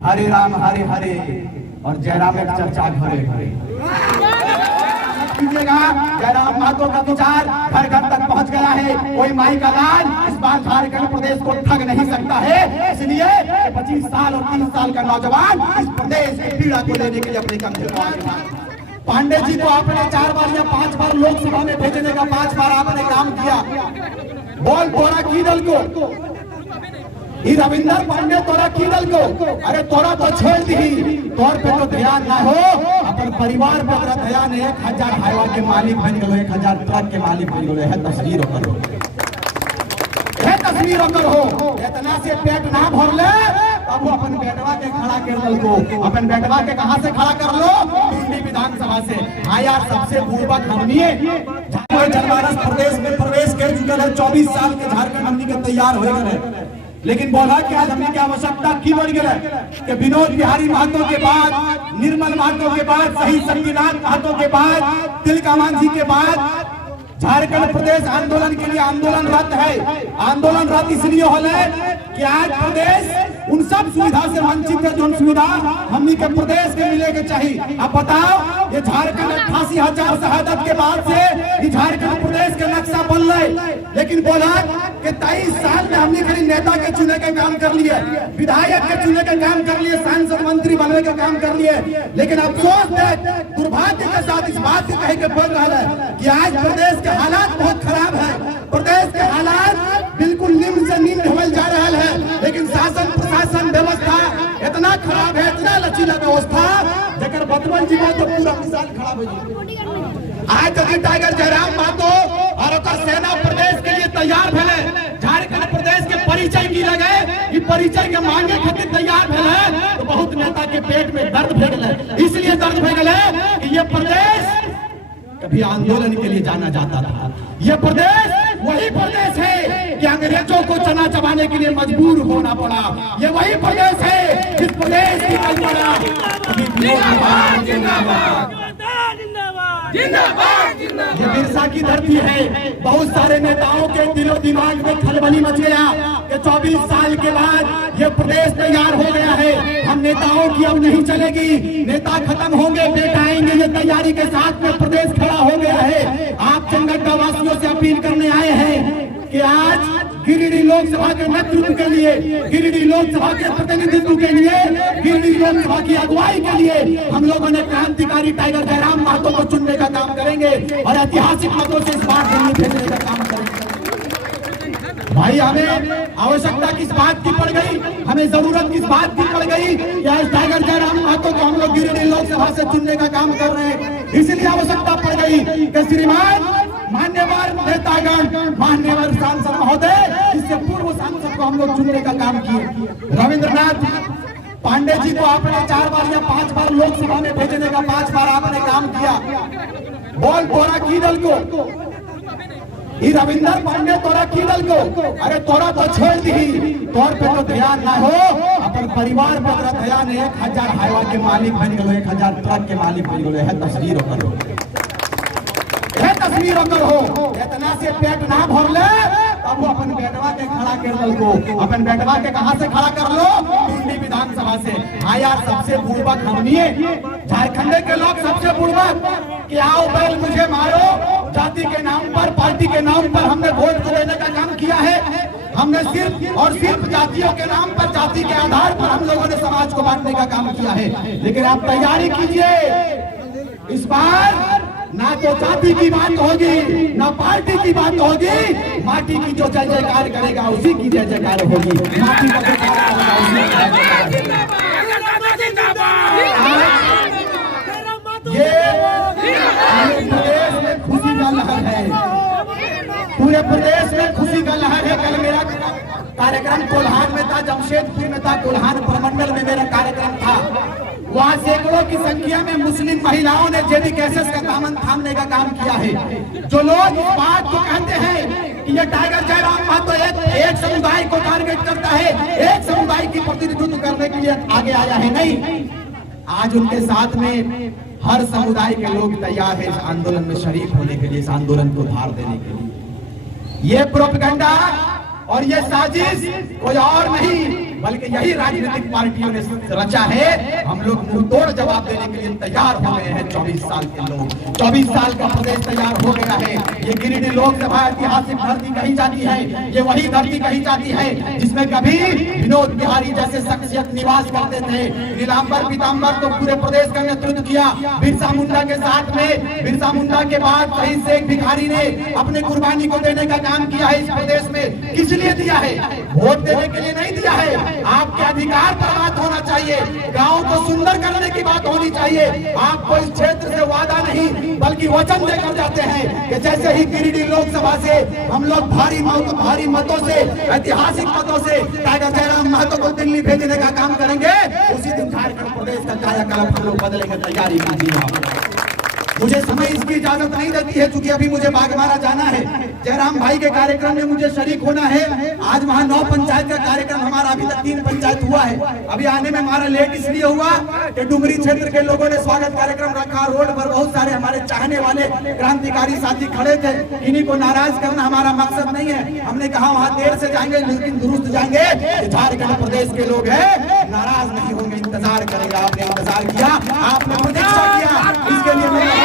हरे राम हरे हरे और जयराम एक चर्चा घरे घरे कीजिएगा। जयराम महतो का विचार घर घर तक पहुंच गया है। कोई माई का लाल इस बार झारखंड प्रदेश को ठग नहीं सकता है। इसलिए 25 साल और 30 साल का नौजवान इस प्रदेश की पीड़ा को लेने के लिए अपने कंधे पर। पांडे जी को आपने 4 बार या 5 बार लोकसभा में भेजने का 5 बार आपने काम किया। बोल तोरा की दल को रविंदर पांडे तोरा की दल को, अरे तोरा तो छोड़ दी। तौर पे तो ध्यान ना हो, अपन परिवार पर ध्यान। 1000 हाईवा के मालिक बन गए, 1000 ट्रक के मालिक बन गए। है तस्वीर करो, है तस्वीर करो। इतना से पेट ना भर ले तब वो अपन बेटवा के खड़ा कर दल को। अपन बेटवा के कहां से खड़ा कर लो? दिल्ली विधानसभा से। हाँ यार, सबसे पूर्वक हमनी जनमानस प्रदेश में प्रवेश कर चुके हैं। 24 साल के झारखंड हमनी के तैयार हो गए। लेकिन बोला कि आज हमने की आवश्यकता की बढ़ गई कि विनोद बिहारी महतो के बाद, निर्मल महतो के बाद, शहीद शक्तिनाथ महतो के बाद, तिलका मांझी के बाद झारखंड प्रदेश आंदोलन के लिए आंदोलनरत है। आंदोलनरत इसलिए हो कि आज प्रदेश उन सब सुविधा से वंचित है जो सुविधा हमनी के प्रदेश के मिले के चाहिए। अब बताओ, ये झारखंड 88,000 शहादत के बाद से ये झारखंड प्रदेश के नक्शा बन रहे। लेकिन बोला कि 23 साल में हमने खाली नेता के चुने के काम कर लिए, विधायक के चुने के काम कर लिए, सांसद मंत्री बनने के काम कर लिए। लेकिन अफसोस है, दुर्भाग्य के साथ इस बात से कहे के पड़ रहा है कि आज प्रदेश के हालात बहुत खराब है। प्रदेश के हालात बिल्कुल निम्न से निम्न होल जा रहा है। लेकिन शासन प्रशासन व्यवस्था इतना खराब है, इतना लचीला व्यवस्था जकर बचपन जीवन तो पूरा मिसाल खराब है। आज जब टाइगर जयराम महतो और सेना प्रदेश के लिए तैयार भेले, झारखंड प्रदेश के परिचय की लगे, ये परिचय के मांगे खातिर तैयार भेले, तो बहुत नेता के पेट में दर्द भेगले। इसलिए दर्द भेगले कि ये प्रदेश कभी आंदोलन के लिए जाना जाता था। ये प्रदेश वही प्रदेश है कि अंग्रेजों को चना चबाने के लिए मजबूर होना पड़ा। ये वही प्रदेश है जिस प्रदेश की कल्पना जिंदाबाद जिंदाबाद जिंदाबाद। ये बिरसा की धरती है। बहुत सारे नेताओं के दिलो दिमाग में खलबली मच गया कि 24 साल के बाद ये प्रदेश तैयार हो गया है। हम नेताओं की अब नहीं चलेगी, नेता खत्म होंगे, बेटा आएंगे। ये तैयारी के साथ में प्रदेश खड़ा हो गया है। आप चंगड्डा वासियों से अपील करने आए हैं कि आज गिरिडीह लोकसभा के नेतृत्व के लिए, गिरिडीह लोकसभा के प्रतिनिधित्व के लिए, गिरिडीह लोकसभा की अगुवाई के लिए हम लोगों ने क्रांतिकारी टाइगर जयराम महतो को चुनने का काम करेंगे और ऐतिहासिक मतों से इस बार दिल्ली भेजने का काम करेंगे। भाई, हमें आवश्यकता किस बात की पड़ गई, हमें जरूरत किस बात की पड़ गई कि आज टाइगर जयराम महतो को हम लोग गिरिडीह लोकसभा से चुनने का काम कर रहे हैं। इसलिए आवश्यकता पड़ गई कि श्रीमान मान्यवर नेतागण, मान्यवर सांसद महोदय, इससे पूर्व सांसद को हम लोग चुनने का काम किए। रविंद्रनाथ पांडे जी को आपने 4 बार या 5 बार लोकसभा में भेजने का 5 बार आपने काम किया। बोल तोरा की दल को रविंदर पांडे तोरा की दल को, अरे तोरा तो छोड़ दी। तौर पे तो ध्यान ना हो, अपन परिवार पर ध्यान। 1000 हाईवा के मालिक बन गए, 1000 ट्रक के मालिक बन गए। है तस्वीर करो, है तस्वीर करो। इतना से पेट ना भर ले तब वो अपन बेटवा के खड़ा कर दल को। अपन बेटवा के कहां से खड़ा कर लो? दिल्ली विधानसभा से। हाँ यार, सबसे पूर्वक हमनी झारखंड के लोग सबसे पूर्वक कि आओ बैल मुझे मारो, जाति के नाम पर, पार्टी के नाम पर हमने वोट को लेने का काम किया है। हमने सिर्फ और सिर्फ जातियों के नाम पर, जाति के आधार पर हम लोगों ने समाज को बांटने का काम किया है। लेकिन आप तैयारी कीजिए, इस बार ना तो जाति की बात होगी, ना पार्टी की बात होगी। माटी की जो जय जयकार करेगा उसी की जय जयकार होगी। माटी का ये प्रदेश में खुशी का लहर है, पूरे प्रदेश में खुशी का लहर है। कल मेरा कार्यक्रम कोल्हान में था, जमशेदपुर में था, कोल्हान प्रमंडल में मेरा कार्यक्रम था। वहाँ सैकड़ों की संख्या में मुस्लिम महिलाओं ने जेडी केसेस का दामन थामने का काम किया है। जो लोग इस बात को कहते हैं कि ये टाइगर जयराम महतो एक समुदाय को टारगेट करता है, एक समुदाय की प्रतिनिधित्व करने के लिए आगे आया है, नहीं। आज उनके साथ में हर समुदाय के लोग तैयार है इस आंदोलन में शरीक होने के लिए, इस आंदोलन को धार देने के लिए। ये प्रोपेगेंडा और ये साजिश कोई और नहीं, बल्कि यही राजनीतिक पार्टियों ने रचा है। हम लोग मुंहतोड़ जवाब देने के लिए तैयार हो गए हैं। 24 साल के लोग, 24 साल का प्रदेश तैयार हो गया है। ये गिरिडीह लोकसभा ऐतिहासिक धरती कही जाती है। ये वही धरती कही जाती है जिसमें कभी विनोद बिहारी जैसे शख्सियत निवास करते थे। नीलांबर पीतांबर तो पूरे प्रदेश का नेतृत्व किया बिरसा मुंडा के साथ में। बिरसा मुंडा के बाद शहीद शेख भिखारी ने अपने कुर्बानी को देने का काम किया है इस प्रदेश में। किस लिए दिया है? वोट देने के लिए नहीं दिया है। आपके अधिकार पर बात होना चाहिए, गांव को सुंदर करने की बात होनी चाहिए। आपको इस क्षेत्र से वादा नहीं बल्कि वचन देकर जाते हैं कि जैसे ही गिरिडीह लोकसभा से हम लोग भारी मतों से, ऐतिहासिक मतों से टाइगर जयराम महतो को दिल्ली भेजने का काम करेंगे, उसी दिन झारखंड प्रदेश का कायाकल्प हम लोग बदलेंगे। तैयारी कीजिए। मुझे समय इसकी इजाजत नहीं देती है क्योंकि अभी मुझे बागमारा जाना है। जयराम भाई के कार्यक्रम में मुझे शरीक होना है। आज वहाँ 9 पंचायत का कार्यक्रम हमारा, अभी तक 3 पंचायत हुआ है। अभी आने में हमारा लेट इसलिए हुआ कि डुमरी क्षेत्र के लोगों ने स्वागत कार्यक्रम रखा। रोड पर बहुत सारे हमारे चाहने वाले क्रांतिकारी साथी खड़े थे। इन्हीं को नाराज करना हमारा मकसद नहीं है। हमने कहा वहाँ देर से जाएंगे लेकिन दुरुस्त जाएंगे। झारखंड प्रदेश के लोग हैं, नाराज नहीं होंगे, इंतजार करेंगे। आपने इंतजार किया, आपने प्रतीक्षा किया, इसके लिए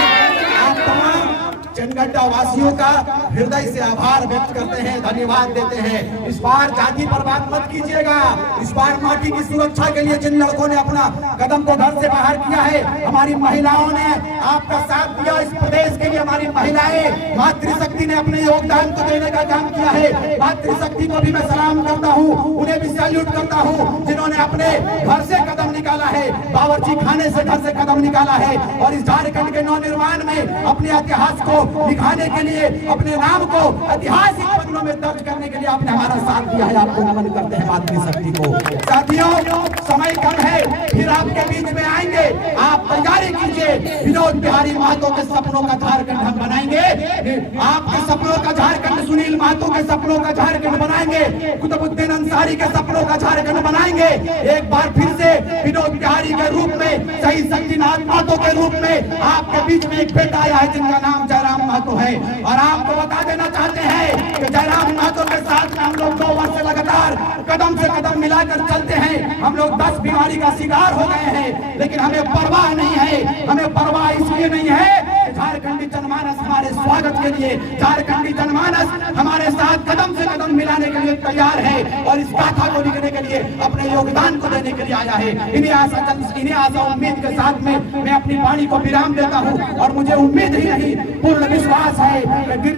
आप तमाम जनगड्ढा वासियों का हृदय से आभार व्यक्त करते हैं, धन्यवाद देते हैं। इस बार जाति पर बात मत कीजिएगा। इस बार माटी की सुरक्षा के लिए जिन लड़कों ने अपना कदम को घर से बाहर किया है, हमारी महिलाओं ने आपका साथ दिया। इस प्रदेश के लिए हमारी महिलाएं, मातृशक्ति ने अपने योगदान को देने का काम किया है। मातृशक्ति को भी मैं सलाम करता हूँ, उन्हें भी सैल्यूट करता हूँ जिन्होंने अपने घर से कदम निकाला है, बावर्ची खाने से घर से कदम निकाला है और इस झारखंड के नवनिर्माण में अपने इतिहास को दिखाने के लिए, अपने नाम को ऐतिहासिक पन्नों में दर्ज करने के लिए आपने हमारा साथ दिया है। आपको नमन करते हैं मातृशक्ति को। साथियों, समय कम है, फिर आपके बीच में आएंगे। आप तैयारी कीजिए। विनोद बिहारी महतो के सपनों का झारखंड हम बनाएंगे। आपके सपनों का झारखंड, सुनील महतो के सपनों का झारखंड बनाएंगे, कुतुबुद्दीन अंसारी के सपनों का झारखंड बनाएंगे। एक बार फिर से विनोद बिहारी के रूप में, शहीद शक्तिनाथ महतो के रूप में आपके बीच में एक बेटा आया है जिनका नाम जयराम महतो है। और आपको बता देना चाहते हैं कि जयराम महतो के साथ में हम लोग 2 वर्ष से लगातार कदम से कदम मिलाकर चलते हैं। हम लोग 10 बीमारी का शिकार हो गए हैं, लेकिन हमें परवाह नहीं है। हमें परवाह इसलिए नहीं है, झारखंडी जनमानस हमारे स्वागत के लिए, झारखंडी जनमानस हमारे साथ कदम से कदम मिलाने के लिए तैयार है और इस गाथा को लिखने के लिए, अपने योगदान को देने के लिए आया है। इन्हीं आशा उम्मीद के साथ में मैं अपनी वाणी को विराम देता हूँ और मुझे उम्मीद ही नहीं, पूर्ण विश्वास है कि